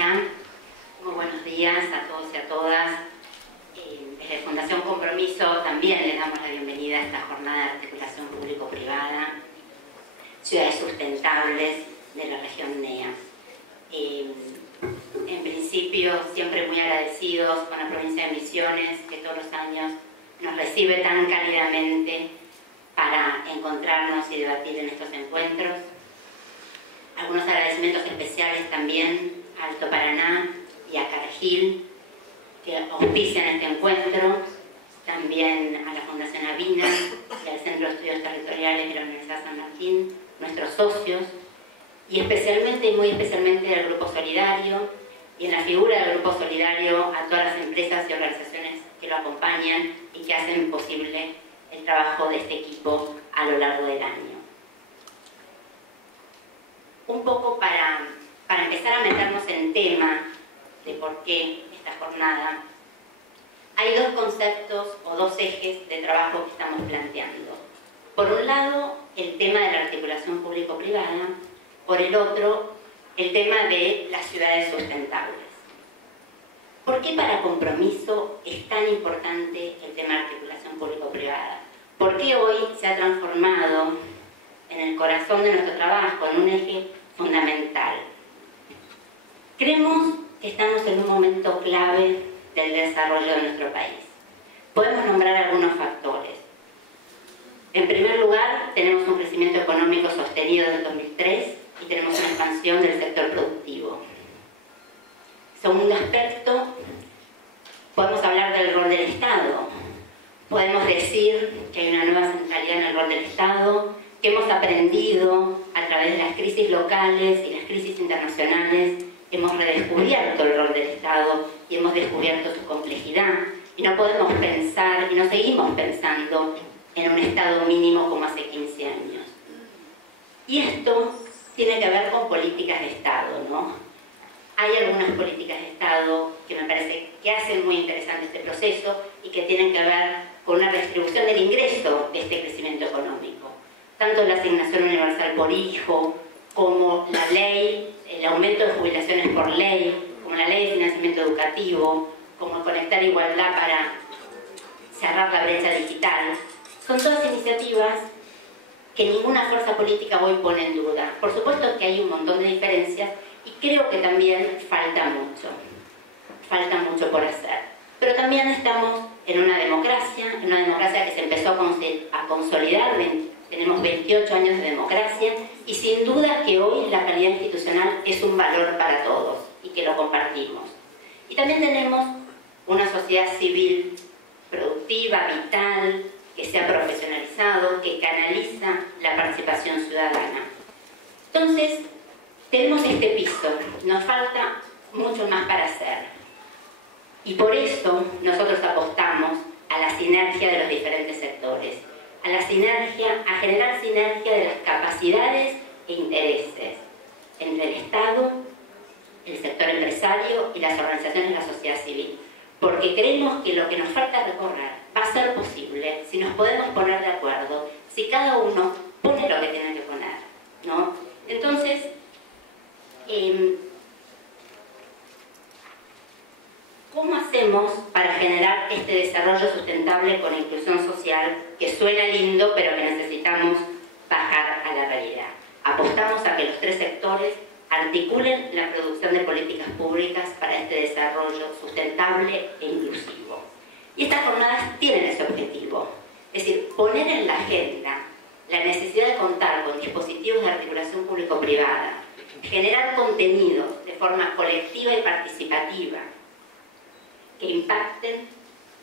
Hola, muy buenos días a todos y a todas. Desde Fundación Compromiso también les damos la bienvenida a esta jornada de articulación público-privada, ciudades sustentables de la región NEA. En principio, siempre muy agradecidos con la provincia de Misiones, que todos los años nos recibe tan cálidamente para encontrarnos y debatir en estos encuentros. Algunos agradecimientos especiales también a Alto Paraná y a Cargill, que auspician este encuentro, también a la Fundación Avina y al Centro de Estudios Territoriales de la Universidad San Martín, nuestros socios, y especialmente y muy especialmente al Grupo Solidario, y en la figura del Grupo Solidario a todas las empresas y organizaciones que lo acompañan y que hacen posible el trabajo de este equipo a lo largo del año. Un poco para empezar a meternos en tema de por qué esta jornada, hay dos conceptos o dos ejes de trabajo que estamos planteando. Por un lado, el tema de la articulación público-privada, por el otro, el tema de las ciudades sustentables. ¿Por qué para Compromiso es tan importante el tema de articulación público-privada? ¿Por qué hoy se ha transformado en el corazón de nuestro trabajo, en un eje fundamental? Creemos que estamos en un momento clave del desarrollo de nuestro país. Podemos nombrar algunos factores. En primer lugar, tenemos un crecimiento económico sostenido desde el 2003 y tenemos una expansión del sector productivo. Segundo aspecto, podemos hablar del rol del Estado. Podemos decir que hay una nueva centralidad en el rol del Estado, que hemos aprendido a través de las crisis locales y las crisis internacionales, hemos redescubierto el rol del Estado y hemos descubierto su complejidad. Y no podemos pensar, y no seguimos pensando en un Estado mínimo como hace 15 años. Y esto tiene que ver con políticas de Estado, ¿no? Hay algunas políticas de Estado que me parece que hacen muy interesante este proceso y que tienen que ver con una redistribución del ingreso de este crecimiento económico. Tanto la asignación universal por hijo, como la ley, el aumento de jubilaciones por ley, como la ley de financiamiento educativo, como Conectar Igualdad para cerrar la brecha digital, son todas iniciativas que ninguna fuerza política hoy pone en duda. Por supuesto que hay un montón de diferencias y creo que también falta mucho por hacer. Pero también estamos en una democracia que se empezó a consolidar. Tenemos 28 años de democracia y sin duda que hoy la calidad institucional es un valor para todos y que lo compartimos. Y también tenemos una sociedad civil productiva, vital, que se ha profesionalizado, que canaliza la participación ciudadana. Entonces, tenemos este piso, nos falta mucho más para hacer. Y por eso nosotros apostamos a la sinergia de los diferentes sectores, a generar sinergia de las capacidades e intereses entre el Estado, el sector empresario y las organizaciones de la sociedad civil. Porque creemos que lo que nos falta recorrer va a ser posible si nos podemos poner de acuerdo, si cada uno pone lo que tiene que poner, ¿no? Entonces, ¿cómo hacemos para generar este desarrollo sustentable con inclusión social que suena lindo, pero que necesitamos bajar a la realidad? Apostamos a que los tres sectores articulen la producción de políticas públicas para este desarrollo sustentable e inclusivo. Y estas jornadas tienen ese objetivo, es decir, poner en la agenda la necesidad de contar con dispositivos de articulación público-privada, generar contenidos de forma colectiva y participativa, que impacten,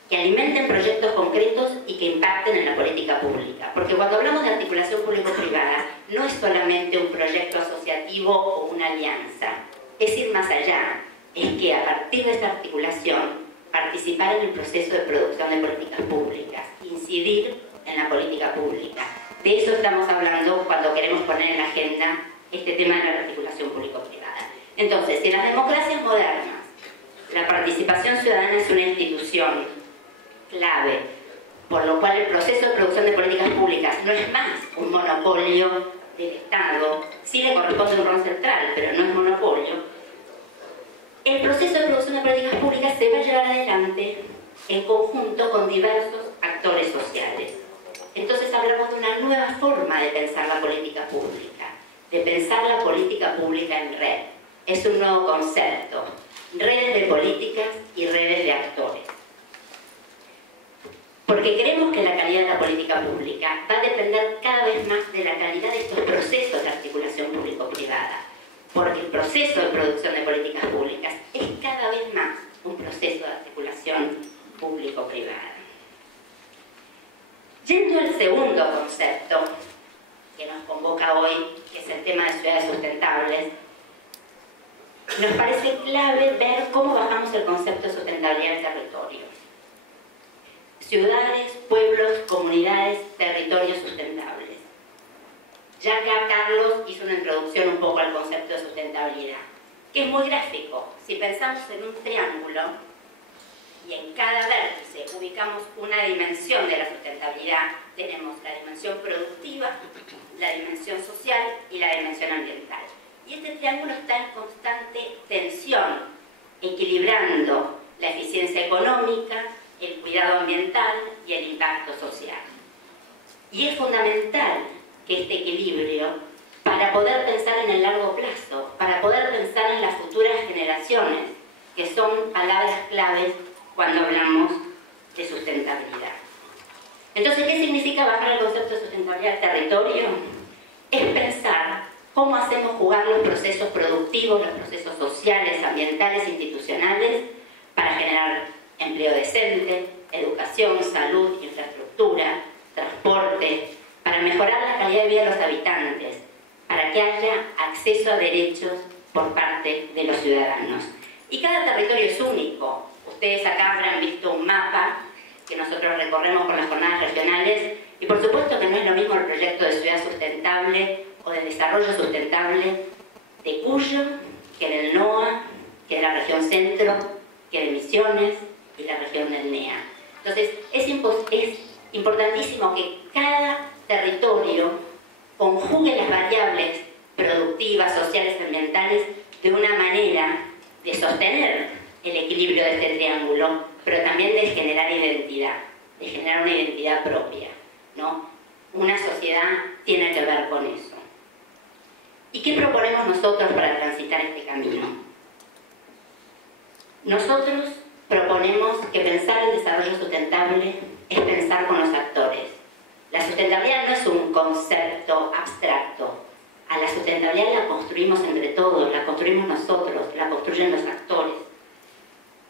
que alimenten proyectos concretos y que impacten en la política pública. Porque cuando hablamos de articulación público-privada, no es solamente un proyecto asociativo o una alianza, es ir más allá, es que a partir de esta articulación, participar en el proceso de producción de políticas públicas, incidir en la política pública. De eso estamos hablando cuando queremos poner en la agenda este tema de la articulación público-privada. Entonces, en las democracias modernas, la participación ciudadana es una institución clave, por lo cual el proceso de producción de políticas públicas no es más un monopolio del Estado, sí le corresponde un rol central, pero no es monopolio. el proceso de producción de políticas públicas se va a llevar adelante en conjunto con diversos actores sociales. Entonces hablamos de una nueva forma de pensar la política pública, de pensar la política pública en red. Es un nuevo concepto, redes de políticas y redes de actores. Porque creemos que la calidad de la política pública va a depender cada vez más de la calidad de estos procesos de articulación público-privada. Porque el proceso de producción de políticas públicas es cada vez más un proceso de articulación público-privada. Yendo al segundo concepto que nos convoca hoy, que es el tema de ciudades sustentables, nos parece clave ver cómo bajamos el concepto de sustentabilidad del territorio. Ciudades, pueblos, comunidades, territorios sustentables. Ya acá Carlos hizo una introducción un poco al concepto de sustentabilidad, que es muy gráfico. Si pensamos en un triángulo y en cada vértice ubicamos una dimensión de la sustentabilidad, tenemos la dimensión productiva, la dimensión social y la dimensión ambiental. Y este triángulo está en constante tensión, equilibrando la eficiencia económica, el cuidado ambiental y el impacto social. Y es fundamental que este equilibrio, para poder pensar en el largo plazo, para poder pensar en las futuras generaciones, que son palabras claves cuando hablamos de sustentabilidad. Entonces, ¿qué significa bajar el concepto de sustentabilidad al territorio? Es pensar cómo hacemos jugar los procesos productivos, los procesos sociales, ambientales, institucionales, para generar empleo decente, educación, salud, infraestructura, transporte, para mejorar la calidad de vida de los habitantes, para que haya acceso a derechos por parte de los ciudadanos. Y cada territorio es único. Ustedes acá habrán visto un mapa que nosotros recorremos con las jornadas regionales, y por supuesto que no es lo mismo el proyecto de ciudad sustentable o de desarrollo sustentable de Cuyo, que en el NOA, que en la región centro, que de Misiones y la región del NEA. Entonces, es importantísimo que cada territorio conjugue las variables productivas, sociales y ambientales de una manera de sostener el equilibrio de este triángulo, pero también de generar identidad, de generar una identidad propia, ¿no? Una sociedad tiene que ver con eso. ¿Y qué proponemos nosotros para transitar este camino? Nosotros proponemos que pensar el desarrollo sustentable es pensar con los actores. La sustentabilidad no es un concepto abstracto. A la sustentabilidad la construimos entre todos, la construimos nosotros, la construyen los actores.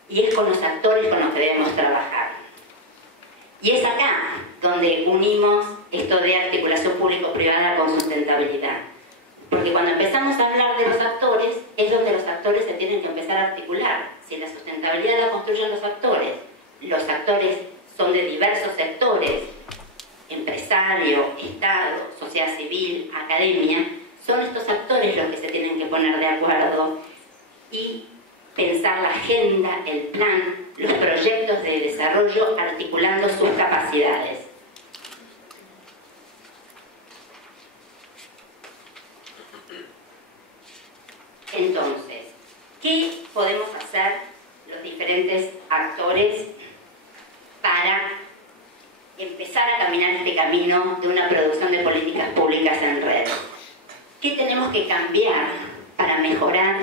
Y es con los actores con los que debemos trabajar. Y es acá donde unimos esto de articulación público-privada con sustentabilidad. Porque cuando empezamos a hablar de los actores, es donde los actores se tienen que empezar a articular. Si la sustentabilidad la construyen los actores son de diversos sectores, empresario, Estado, sociedad civil, academia, son estos actores los que se tienen que poner de acuerdo y pensar la agenda, el plan, los proyectos de desarrollo articulando sus capacidades. Entonces, ¿qué podemos hacer los diferentes actores para empezar a caminar este camino de una producción de políticas públicas en red? ¿Qué tenemos que cambiar para mejorar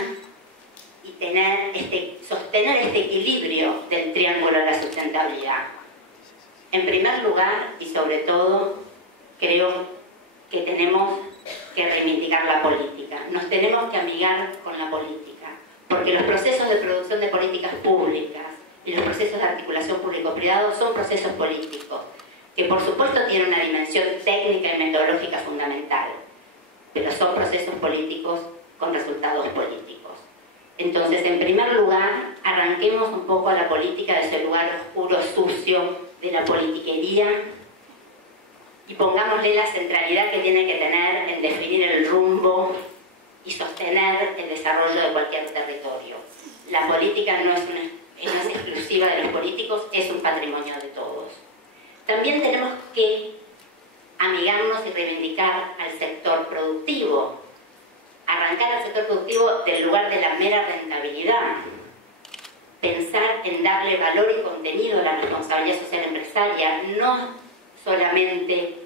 y sostener este equilibrio del triángulo de la sustentabilidad? En primer lugar, y sobre todo, creo que tenemos que reivindicar la política. Nos tenemos que amigar con la política, porque los procesos de producción de políticas públicas y los procesos de articulación público-privado son procesos políticos, que por supuesto tienen una dimensión técnica y metodológica fundamental, pero son procesos políticos con resultados políticos. Entonces, en primer lugar, arranquemos un poco a la política de ese lugar oscuro, sucio, de la politiquería, y pongámosle la centralidad que tiene que tener en definir el rumbo y sostener el desarrollo de cualquier territorio. La política no es exclusiva de los políticos, es un patrimonio de todos. También tenemos que amigarnos y reivindicar al sector productivo, arrancar al sector productivo del lugar de la mera rentabilidad, en darle valor y contenido a la responsabilidad social empresaria no solamente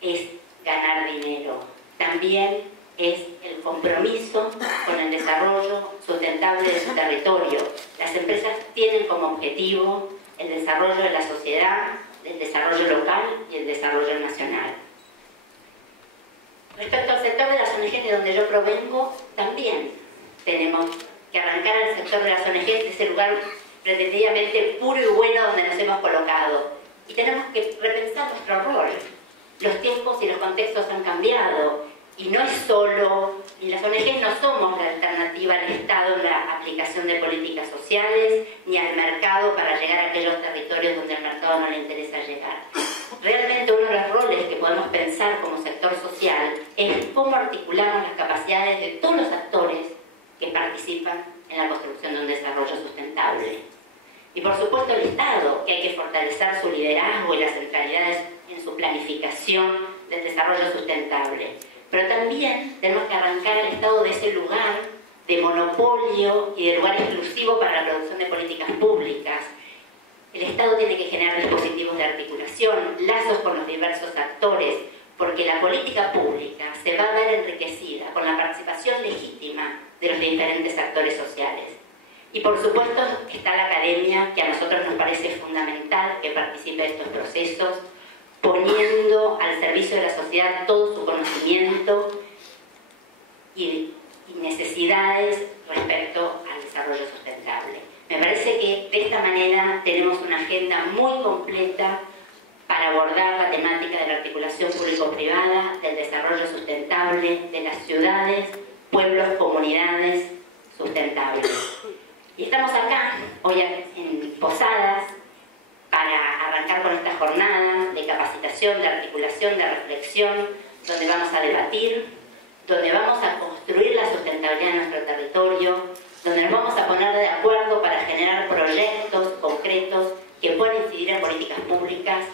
es ganar dinero, también es el compromiso con el desarrollo sustentable de su territorio. Las empresas tienen como objetivo el desarrollo de la sociedad, el desarrollo local y el desarrollo nacional. Respecto al sector de las ONG de donde yo provengo, también tenemos que arrancar al sector de las ONG de ese lugar pretendidamente puro y bueno donde nos hemos colocado. Y tenemos que repensar nuestro rol. Los tiempos y los contextos han cambiado. Y no es solo, y las ONG no somos la alternativa al Estado en la aplicación de políticas sociales, ni al mercado para llegar a aquellos territorios donde al mercado no le interesa llegar. Realmente uno de los roles que podemos pensar como sector social es cómo articulamos las capacidades de todos los actores que participan en la construcción de un desarrollo sustentable. Y por supuesto el Estado, que hay que fortalecer su liderazgo y las centralidades en su planificación del desarrollo sustentable. Pero también tenemos que arrancar al Estado de ese lugar de monopolio y de lugar exclusivo para la producción de políticas públicas. El Estado tiene que generar dispositivos de articulación, lazos con los diversos actores, porque la política pública se va a ver enriquecida con la participación legítima de los diferentes actores sociales. Y por supuesto está la academia, que a nosotros nos parece fundamental que participe de estos procesos, poniendo al servicio de la sociedad todo su conocimiento y necesidades respecto al desarrollo sustentable. Me parece que de esta manera tenemos una agenda muy completa para abordar la temática de la articulación público-privada, del desarrollo sustentable, de las ciudades, pueblos, comunidades sustentables. Y estamos acá, hoy en Posadas, para arrancar con esta jornada de capacitación, de articulación, de reflexión, donde vamos a debatir, donde vamos a construir la sustentabilidad de nuestro territorio, donde nos vamos a poner de acuerdo para generar proyectos concretos que puedan incidir en políticas públicas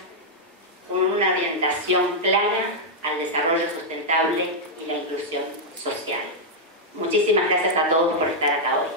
con una orientación clara al desarrollo sustentable y la inclusión social. Muchísimas gracias a todos por estar acá hoy.